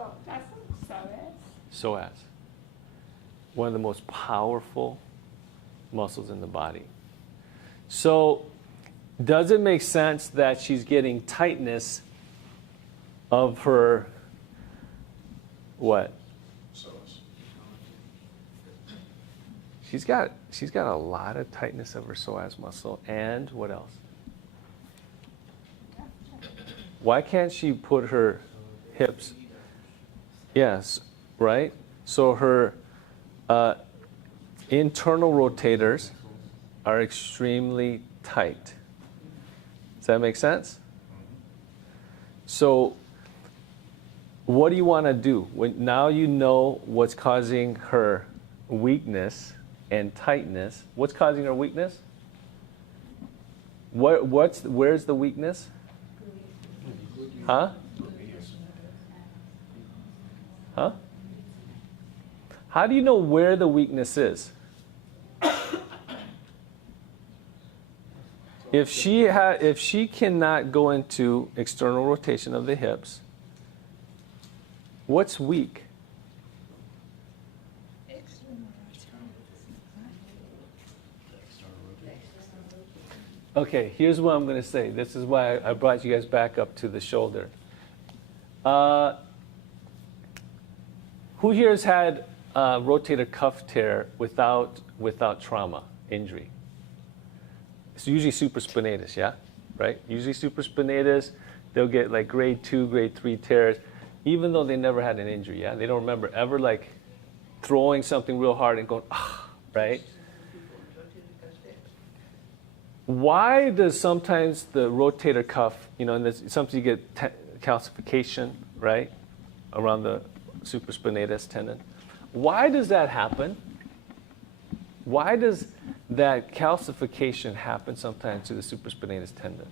Well, doesn't Psoas. One of the most powerful muscles in the body. So, does it make sense that she's getting tightness of her what? She's got a lot of tightness of her psoas muscle, and what else? Why can't she put her hips? Yes, right? So her internal rotators are extremely tight. Does that make sense? So what do you want to do? Now you know what's causing her weakness and tightness. What's causing her weakness? Where's the weakness? Huh? Huh? How do you know where the weakness is? If she cannot go into external rotation of the hips, what's weak? Okay, here's what I'm going to say. This is why I brought you guys back up to the shoulder. Who here has had rotator cuff tear without trauma, injury? It's usually supraspinatus, yeah? Right? Usually supraspinatus, they'll get like grade 2, grade 3 tears, even though they never had an injury, yeah? They don't remember ever like throwing something real hard and going, ah, right? Why does sometimes the rotator cuff, and sometimes you get calcification, right, around the supraspinatus tendon. Why does that happen? Why does that calcification happen sometimes to the supraspinatus tendon?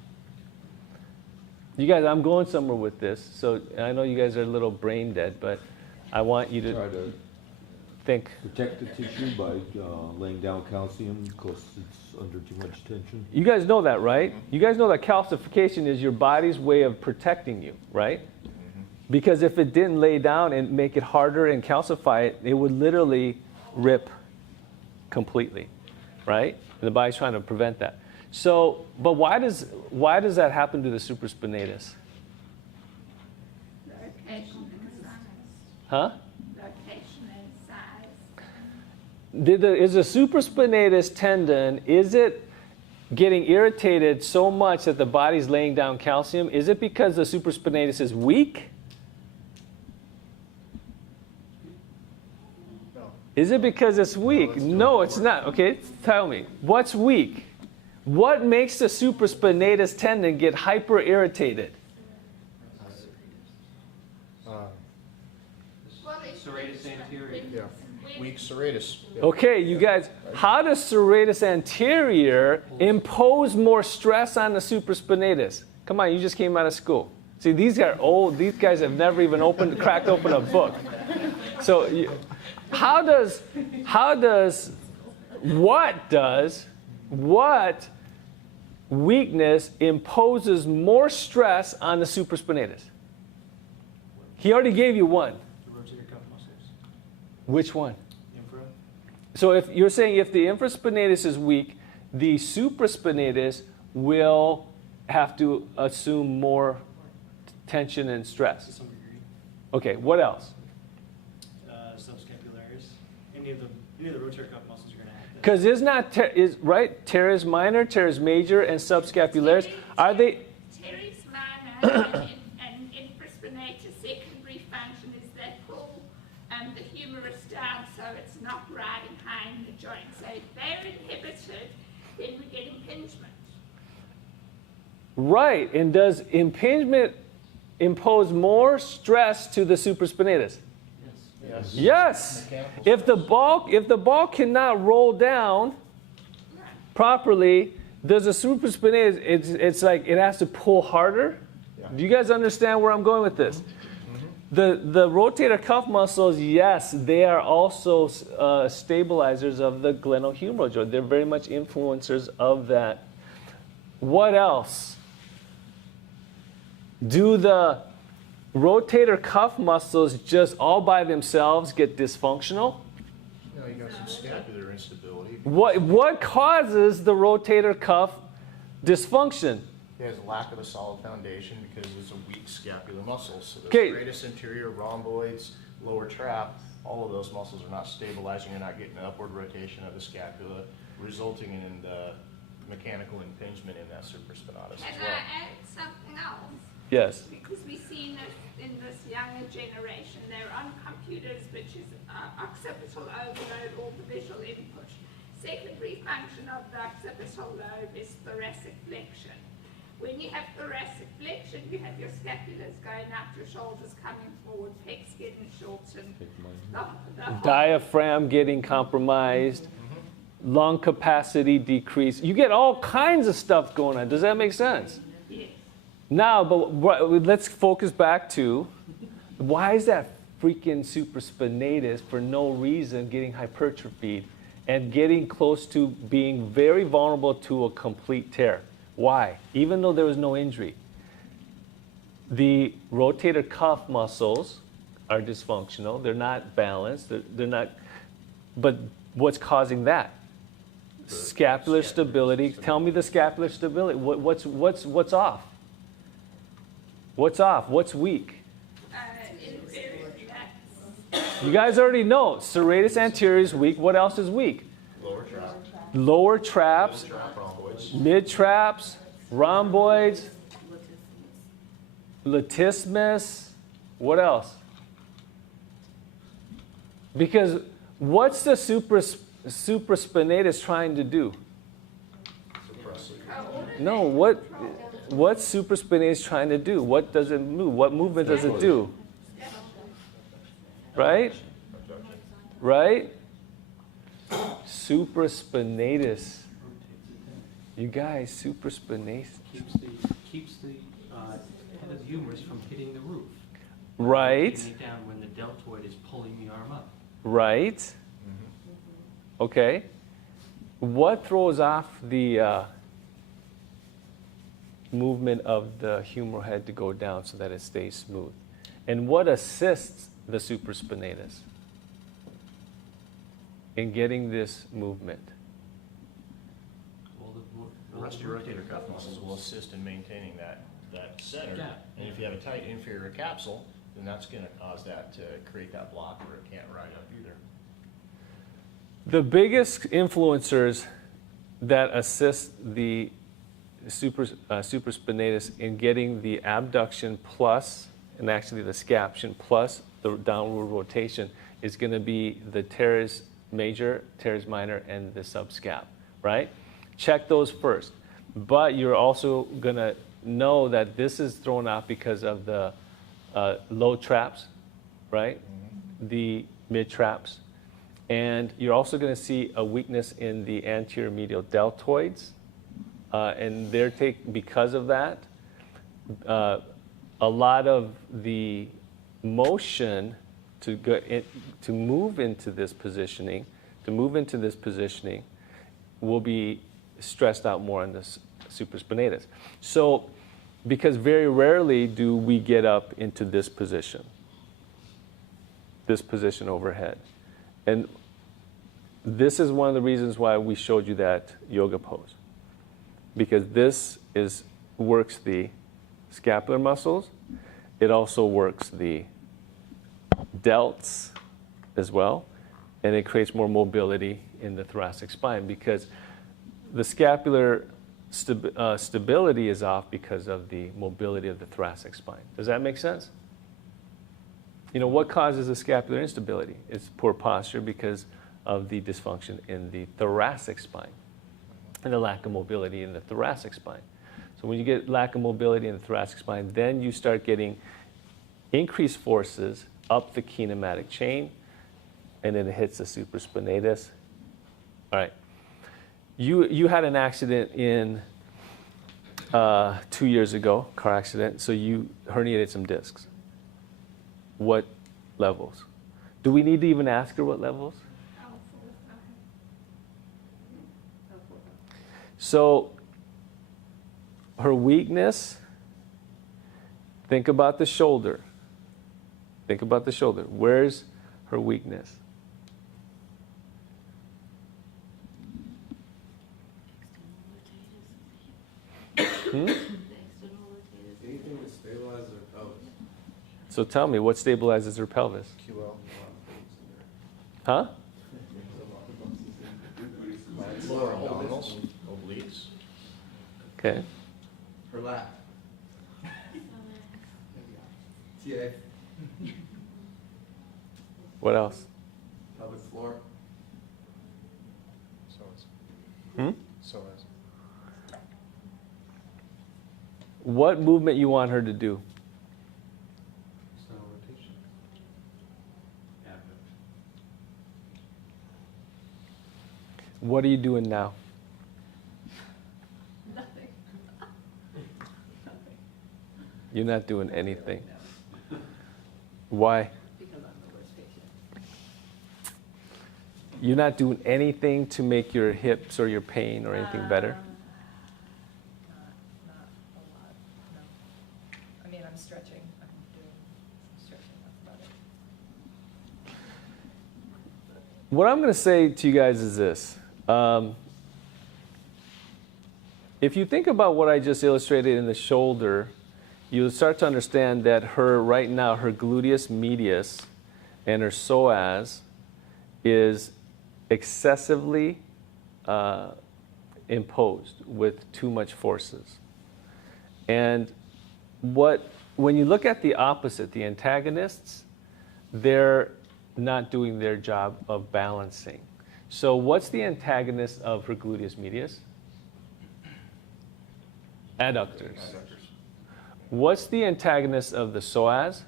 You guys, I'm going somewhere with this, so I know you guys are a little brain dead, but I want you to think. Protect the tissue by laying down calcium because it's under too much tension. You guys know that, right? You guys know that calcification is your body's way of protecting you, right? Because if it didn't lay down and make it harder and calcify it, it would literally rip completely, right? And the body's trying to prevent that. So, but why does that happen to the supraspinatus? location and size. Huh? Location and size. Is the supraspinatus tendon, is it getting irritated so much that the body's laying down calcium? Is it because the supraspinatus is weak? Is it because it's weak? No, it's not. Okay, tell me. What's weak? What makes the supraspinatus tendon get hyper irritated? Serratus anterior. Yeah. Weak serratus. Okay, you guys, how does serratus anterior impose more stress on the supraspinatus? Come on, you just came out of school. See, these are old. These guys have never even cracked open a book. So, what weakness imposes more stress on the supraspinatus? He already gave you one. The rotator cuff muscles. Which one? Infra. So if you're saying if the infraspinatus is weak, the supraspinatus will have to assume more tension and To stress. some degree. Okay, what else? Subscapularis. Any of the rotator cuff muscles are going to have that. Because is not right? Teres minor, teres major, and subscapularis. Are they? Teres minor and infraspinatus secondary function is they pull the humerus down so it's not riding high in the joint. So if they're inhibited, then we get impingement. Right, and does impingement impose more stress to the supraspinatus? Yes. Yes. If the ball cannot roll down properly, does the supraspinatus? It's like it has to pull harder. Yeah. Do you guys understand where I'm going with this? The rotator cuff muscles, yes, they are also stabilizers of the glenohumeral joint. They're very much influencers of that. What else? Do the rotator cuff muscles just all by themselves get dysfunctional? You know, you got some scapular instability. What causes the rotator cuff dysfunction? It has a lack of a solid foundation because it's a weak scapular muscle. So the Okay. serratus anterior, rhomboids, lower trap, all of those muscles are not stabilizing. You're not getting an upward rotation of the scapula, resulting in the mechanical impingement in that supraspinatus as Can well. I add something else? Yes. Because we've seen this in this younger generation, they're on computers, which is occipital overload or the visual input. Secondary function of the occipital lobe is thoracic flexion. When you have thoracic flexion, you have your scapulars going out, your shoulders coming forward, pecs getting shortened, the Diaphragm getting compromised, lung capacity decrease. You get all kinds of stuff going on. Does that make sense? yes. Now, but let's focus back to why is that freaking supraspinatus for no reason getting hypertrophied and getting close to being very vulnerable to a complete tear? Why? Even though there was no injury. The rotator cuff muscles are dysfunctional. They're not balanced. They're not. But what's causing that? Scapular stability. Tell me the scapular stability. What's off? What's off? What's weak? Inferior, that's You guys already know. Serratus anterior is weak. What else is weak? Lower trap, Lower traps, trap rhomboids. mid traps, rhomboids, latissimus. What else? Because what's the supraspinatus trying to do? No, what's supraspinatus trying to do? What does it move? What movement does it do? Right? Right? Supraspinatus. You guys, supraspinatus. Keeps the head of the humerus from hitting the roof. Right? Hitting it down when the deltoid is pulling the arm up. Right? Okay. What throws off the movement of the humeral head to go down so that it stays smooth? And what assists the supraspinatus in getting this movement? Well, The rest of your rotator cuff muscles will assist in maintaining that center. Yeah. And if you have a tight inferior capsule, then that's going to cause that to create that block where it can't ride up either. The biggest influencers that assist the supraspinatus in getting the abduction plus, and actually the scaption plus the downward rotation is going to be the teres major, teres minor, and the subscap, right? Check those first. But you're also going to know that this is thrown off because of the low traps, right? The mid traps. And you're also going to see a weakness in the anterior medial deltoids. And because of that, a lot of the motion to move into this positioning, will be stressed out more on the supraspinatus. So, because very rarely do we get up into this position overhead. And this is one of the reasons why we showed you that yoga pose. Because this works the scapular muscles. It also works the delts as well. And it creates more mobility in the thoracic spine because the scapular stability is off because of the mobility of the thoracic spine. Does that make sense? You know, what causes the scapular instability? It's poor posture because of the dysfunction in the thoracic spine and the lack of mobility in the thoracic spine. So when you get lack of mobility in the thoracic spine, then you start getting increased forces up the kinematic chain, and then it hits the supraspinatus. All right. You had an accident in 2 years ago, car accident, so you herniated some discs. What levels? Do we need to even ask her what levels? So her weakness, think about the shoulder. Think about the shoulder. Where's her weakness? Hmm? Anything that stabilizes our pelvis. So tell me, what stabilizes her pelvis? QL. Huh? Lower abdominals, obliques. Okay. Her lap. TA. What else? Pelvic floor. Hmm? So is. What movement you want her to do? External rotation. Abduct. What are you doing now? Nothing. You're not doing anything. Why? Because I'm the worst patient. You're not doing anything to make your hips or your pain or anything better? Not a lot, no. I mean, I'm stretching, I'm doing some stretching, that's about it. What I'm going to say to you guys is this. If you think about what I just illustrated in the shoulder, you'll start to understand that right now, her gluteus medius and her psoas is excessively imposed with too much forces. And when you look at the opposite, the antagonists, they're not doing their job of balancing. So what's the antagonist of her gluteus medius? Adductors. What's the antagonist of the psoas?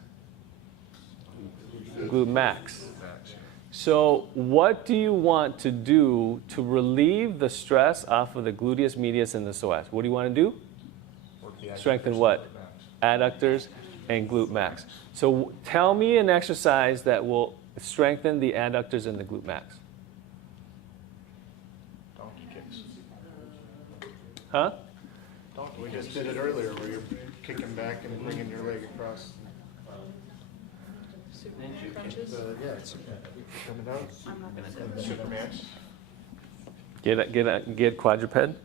Glute max. So what do you want to do to relieve the stress off of the gluteus medius and the psoas? What do you want to do? Strengthen what? Adductors and glute max. So tell me an exercise that will strengthen the adductors and the glute max. Donkey kicks. Huh? We just did it earlier where you're kicking back and bringing your leg across. Superman crunches? Yeah, it's coming down. Superman's. Get quadruped.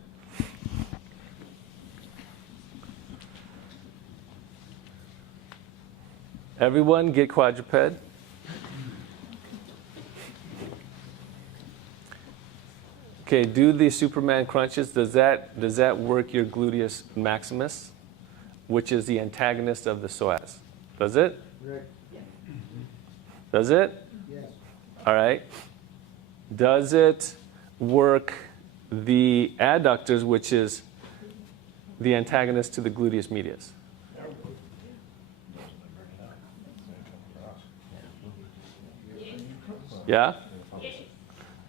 Everyone get quadruped. Okay, do the Superman crunches. Does that work your gluteus maximus, which is the antagonist of the psoas? Does it? Does it? Yes. All right. Does it work the adductors, which is the antagonist to the gluteus medius? Yeah?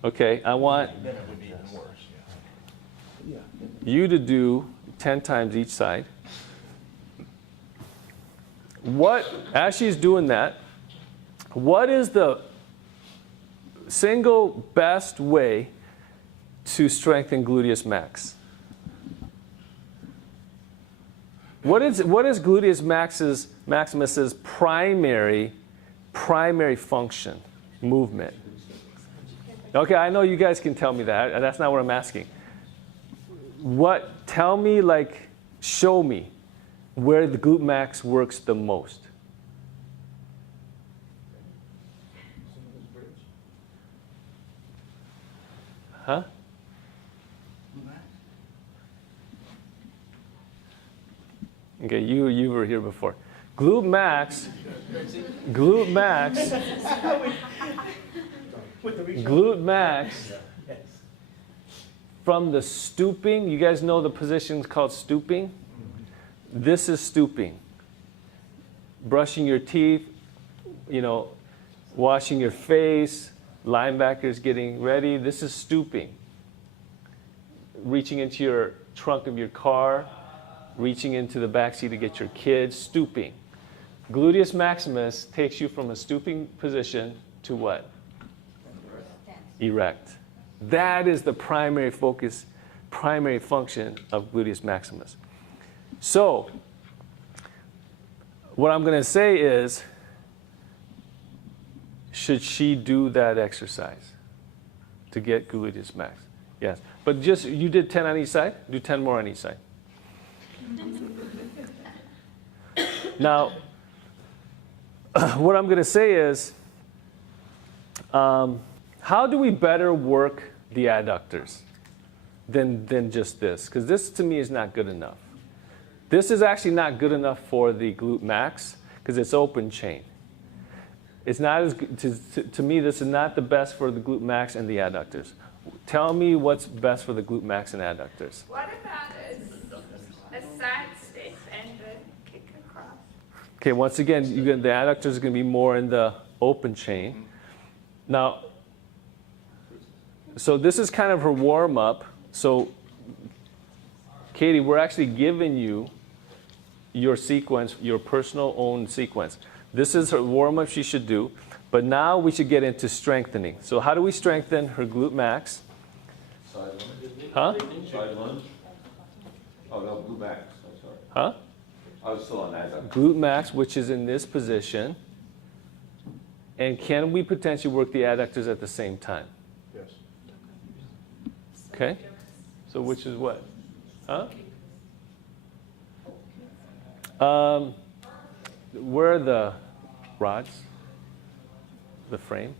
Okay, I want Then it would be even worse. you to do 10 times each side. As she's doing that, what is the single best way to strengthen gluteus max? What is gluteus maximus's primary function, movement? Okay, I know you guys can tell me that. That's not what I'm asking. Tell me, show me where the glute max works the most. Huh? Okay, you were here before. Glute max from the stooping. You guys know the position called stooping? This is stooping. Brushing your teeth, washing your face, linebackers getting ready. This is stooping. Reaching into your trunk of your car, reaching into the back seat to get your kids, stooping. Gluteus maximus takes you from a stooping position to what? Erect. That is the primary function of gluteus maximus. So, what I'm going to say is, should she do that exercise to get gluteus max? Yes. But just, you did 10 on each side? Do 10 more on each side. Now, what I'm going to say is, how do we better work the adductors than just this? Because this, to me, is not good enough. This is actually not good enough for the glute max because it's open chain. It's not as good, to me, this is not the best for the glute max and the adductors. Tell me what's best for the glute max and adductors. What about a side step and a kick across? Okay, once again, the adductors are going to be more in the open chain. Now, so this is kind of her warm-up. So, Katie, we're actually giving you your sequence, your personal own sequence. This is her warm-up she should do. But now we should get into strengthening. So how do we strengthen her glute max? Side lunge, isn't it? Huh? Side lunge? Oh, no, glute max, I'm sorry. Huh? I was still on that. Glute max, which is in this position. And can we potentially work the adductors at the same time? Yes. Okay? So which is what? Huh? Where are the rods? The frame?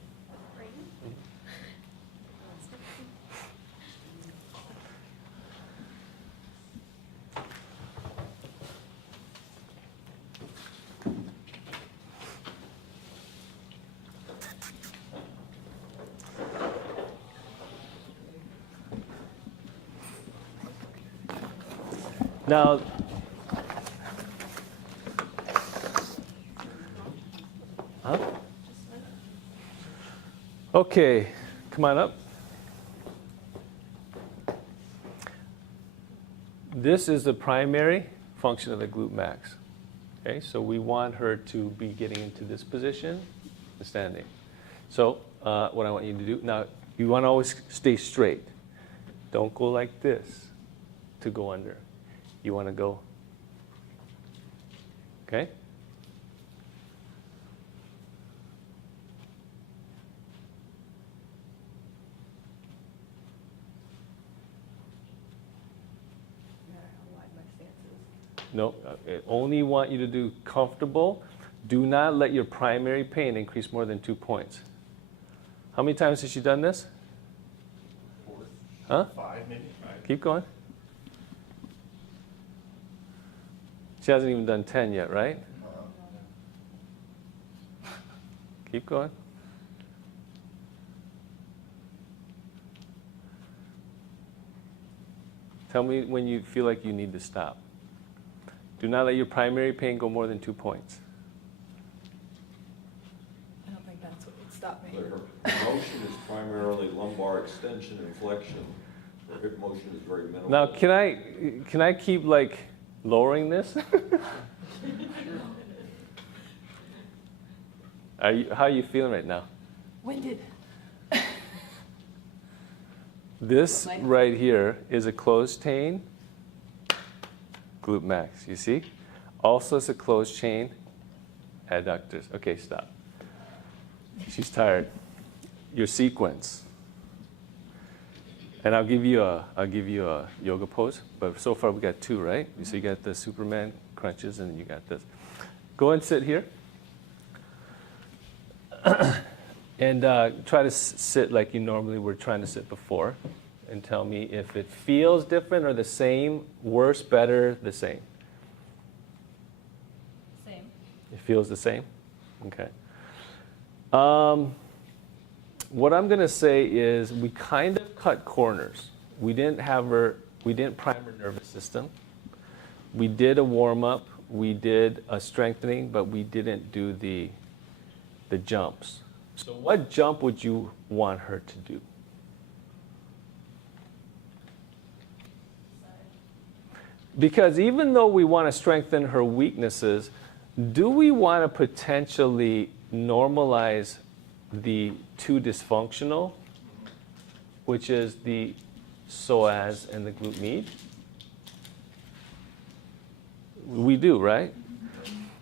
Now, huh? Okay, come on up. This is the primary function of the glute max. Okay, so we want her to be getting into this position, standing. So what I want you to do, now you want to always stay straight. Don't go like this to go under. You want to go, okay? No, I only want you to do comfortable. Do not let your primary pain increase more than 2 points. How many times has she done this? 4. Huh? 5 maybe? 5. Keep going. She hasn't even done 10 yet, right? Keep going. Tell me when you feel like you need to stop. Do not let your primary pain go more than 2 points. I don't think that's what would stop me. Her motion is primarily lumbar extension and flexion. Her hip motion is very minimal. Now, can I keep like lowering this? How are you feeling right now? Winded. This right here is a closed chain glute max. You see? Also, it's a closed chain adductors. Okay, stop. She's tired. Your sequence. And I'll give you a yoga pose. But so far we got 2, right? So you got the Superman crunches, and you got this. Go and sit here. And try to sit like you normally were trying to sit before. And tell me if it feels different or the same, worse, better, the same. Same. It feels the same? Okay. What I'm going to say is we kind of cut corners. We didn't prime her nervous system. We did a warm-up. We did a strengthening, but we didn't do the jumps. So what jump would you want her to do? Because even though we want to strengthen her weaknesses, do we want to potentially normalize the 2 dysfunctional, which is the psoas and the glute med? We do, right?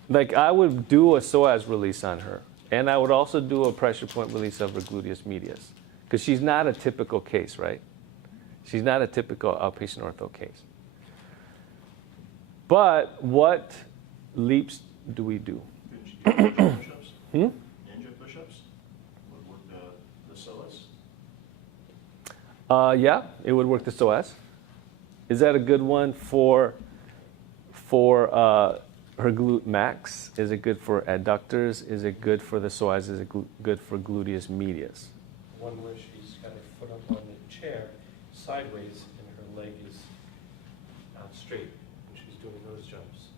Like I would do a psoas release on her, And I would also do a pressure point release of her gluteus medius. Because she's not a typical case, right? She's not a typical outpatient ortho case. But what leaps do we do? Ninja push-ups? Hmm? Ninja push-ups? Would work the psoas? Yeah, it would work the psoas. Is that a good one for her glute max? Is it good for adductors? Is it good for the psoas? Is it good for gluteus medius? One where she's got her foot up on the chair sideways and her leg is out straight when she's doing those jumps.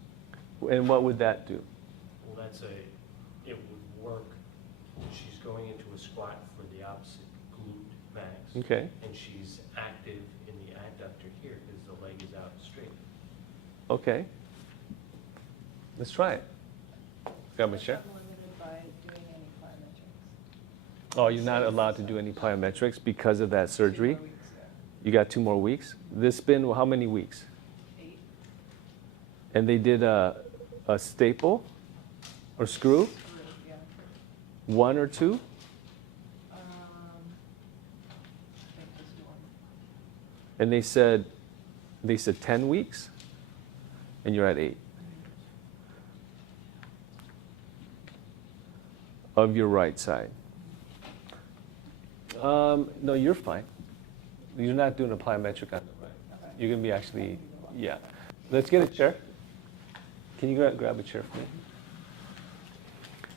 And what would that do? Well, it would work. She's going into a squat for the opposite glute max. Okay. And she's active in the adductor here because the leg is out straight. Okay. Let's try it. Grab my chair. I'm limited by doing any plyometrics. Oh, you're not allowed to do any plyometrics because of that surgery? 2 more weeks, yeah. You got 2 more weeks? This been how many weeks? 8. And they did a staple or screw? Yeah. 1 or 2? I think just one. And they said 10 weeks? And you're at 8. Of your right side. No, you're fine. You're not doing a plyometric on the right. Okay. You're going to be actually, yeah. Let's get a chair. Can you grab a chair for me?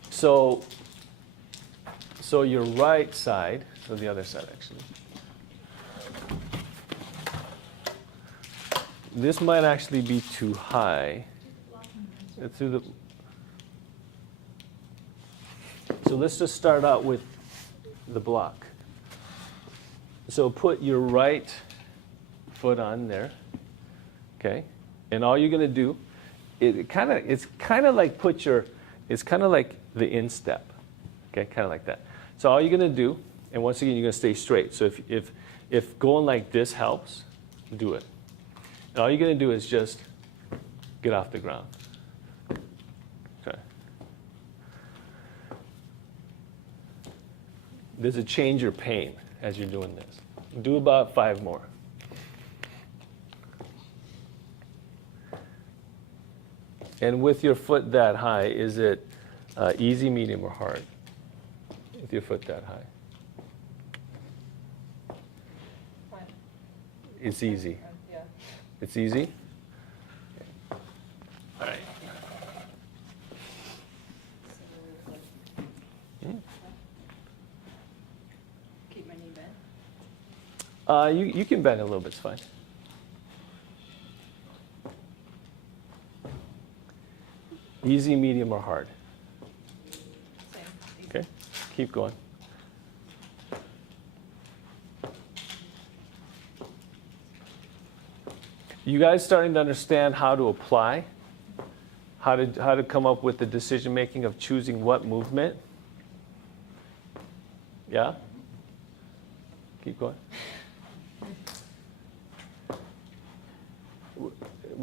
So your right side, so the other side actually. This might actually be too high. So let's just start out with the block. So put your right foot on there, okay? And all you're gonna do, it's kind of like it's kind of like the instep, okay? Kind of like that. So all you're gonna do, and once again, you're gonna stay straight. So if going like this helps, do it. And all you're gonna do is just get off the ground. Okay. Does it change your pain as you're doing this? Do about 5 more. And with your foot that high, is it easy, medium, or hard? With your foot that high. Fine. It's easy. Yeah. It's easy? All right. So, like, Hmm? keep my knee bent. You can bend a little bit, it's fine. Easy, medium, or hard? Same. Easy. Okay, keep going. You guys starting to understand how to apply? How to come up with the decision making of choosing what movement? Yeah? Keep going.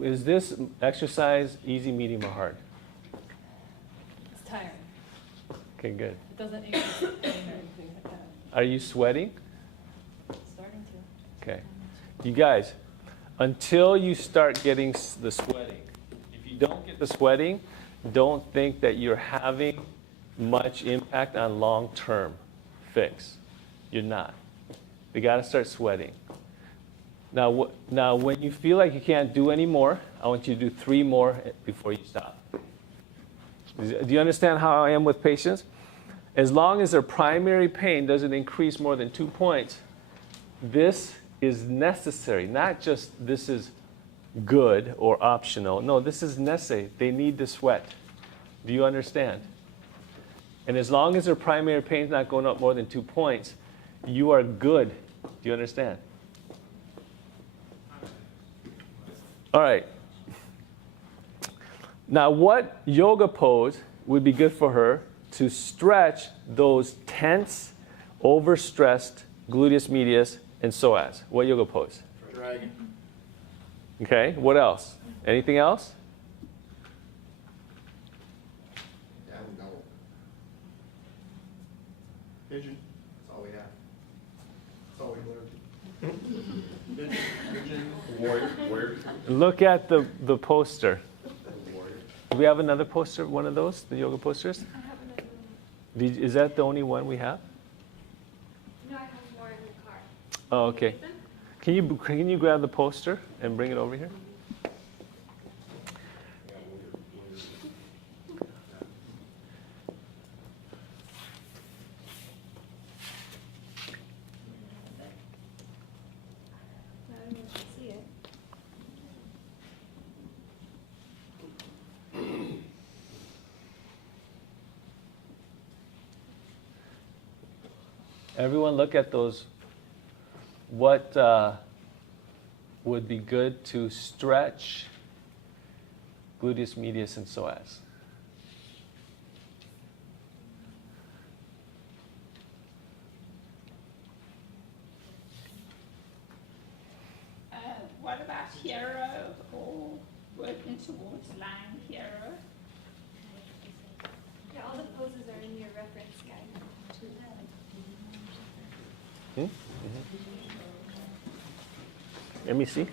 Is this exercise easy, medium, or hard? It's tiring. Okay, good. It doesn't increase the pain or anything like that. Are you sweating? Starting to. Okay. You guys, until you start getting the sweating, if you don't get the sweating, don't think that you're having much impact on long-term fix. You're not. You got to start sweating. Now, when you feel like you can't do any more, I want you to do 3 more before you stop. Do you understand how I am with patients? As long as their primary pain doesn't increase more than 2 points, this is necessary. Not just this is good or optional. No, this is necessary. They need to sweat. Do you understand? And as long as their primary pain is not going up more than 2 points, you are good. Do you understand? All right. Now, what yoga pose would be good for her to stretch those tense, overstressed gluteus medius and psoas? What yoga pose? Dragon. Okay. What else? Anything else? Pigeon. That's all we have. That's all we learned. Pigeon. Warrior. Look at the poster. Warrior. Do we have another poster, one of those, the yoga posters? I have another one. Is that the only one we have? No, I have more in the car. Oh, okay. Ethan? Can you grab the poster and bring it over here? I don't know if you see it. Everyone look at those. What would be good to stretch gluteus medius and psoas? What about hero or working towards lying hero? Yeah, all the poses are in your reference guide. Let me see.